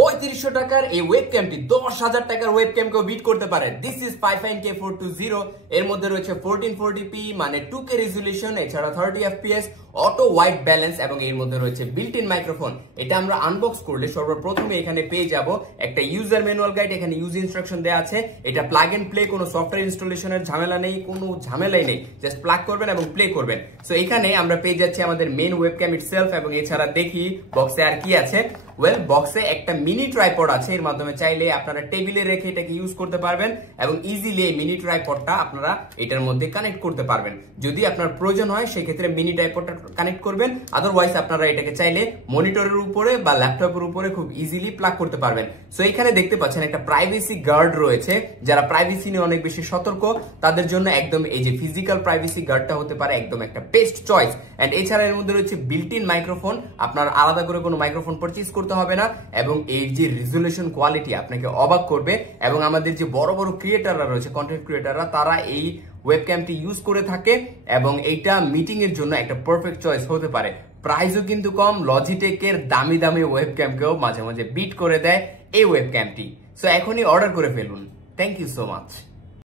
3500 টাকার এই ওয়েবক্যামটি 10,000 টাকার ওয়েবক্যামকেও বিট করতে পারে। This is Fifine K420। এর মধ্যে রয়েছে 1440p মানে 2K রেজুলেশন, এছাড়া 30 fps, অটো হোয়াইট ব্যালেন্স এবং এর মধ্যে রয়েছে বিল্ট ইন মাইক্রোফোন। এটা আমরা আনবক্স করলে সর্বপ্রথমে এখানে পেয়ে যাব একটা ইউজার ম্যানুয়াল গাইড, এখানে ইউজ ইনস্ট্রাকশন দেওয়া আছে। এটা প্লাগ এন্ড প্লে, কোনো সফটওয়্যার ইনস্টলেশনের ঝামেলা নেই, কোনো ঝামেলাই নেই, জাস্ট প্লাগ করবেন এবং প্লে করবেন। সো এখানে আমরা পেয়ে যাচ্ছি আমাদের মেন ওয়েবক্যাম ইটসেলফ এবং এছাড়া দেখি বক্সে আর কি আছে। ওয়েল, বক্সে একটা মিনি ট্রাইপড আছে, এর মাধ্যমে চাইলে আপনারা টেবিলে রেখে এটাকে ইউজ করতে পারবেন এবং ইজিলি এই মিনি ট্রাইপডটা আপনারা এটার মধ্যে কানেক্ট করতে পারবেন। যদি আপনার প্রয়োজন হয় সেক্ষেত্রে মিনি ট্রাইপডটা কানেক্ট করবেন, আদারওয়াইজ আপনারা এটাকে চাইলে মনিটরের উপরে বা ল্যাপটপের উপরে খুব ইজিলি প্লাগ করতে পারবেন। সো এখানে দেখতে পাচ্ছেন একটা প্রাইভেসি গার্ড রয়েছে। যারা প্রাইভেসি নিয়ে অনেক বেশি সতর্ক তাদের জন্য একদম এই যে ফিজিক্যাল প্রাইভেসি গার্ডটা হতে পারে একদম একটা বেস্ট চয়েস। এন্ড এছাড়া এর মধ্যে রয়েছে বিল্ট ইন মাইক্রোফোন, আপনার আলাদা করে কোনো মাইক্রোফোন পারচেজ করতে হবে না এবং এই যে রেজুলেশন কোয়ালিটি আপনাকে অবাক করবে। এবং আমাদের যে বড় বড় ক্রিয়েটাররা রয়েছে, কন্টেন্ট ক্রিয়েটাররা, তারা এই ওয়েবক্যামটি ইউজ করে থাকে এবং এইটা মিটিং এর জন্য একটা পারফেক্ট চয়েস হতে পারে। প্রাইসও কিন্তু কম, লজিটেকের দামি দামি ওয়েবক্যামকেও মাঝে মাঝে বিট করে দেয় এই ওয়েবক্যামটি। সো এখনই অর্ডার করে ফেলুন। Thank you so much.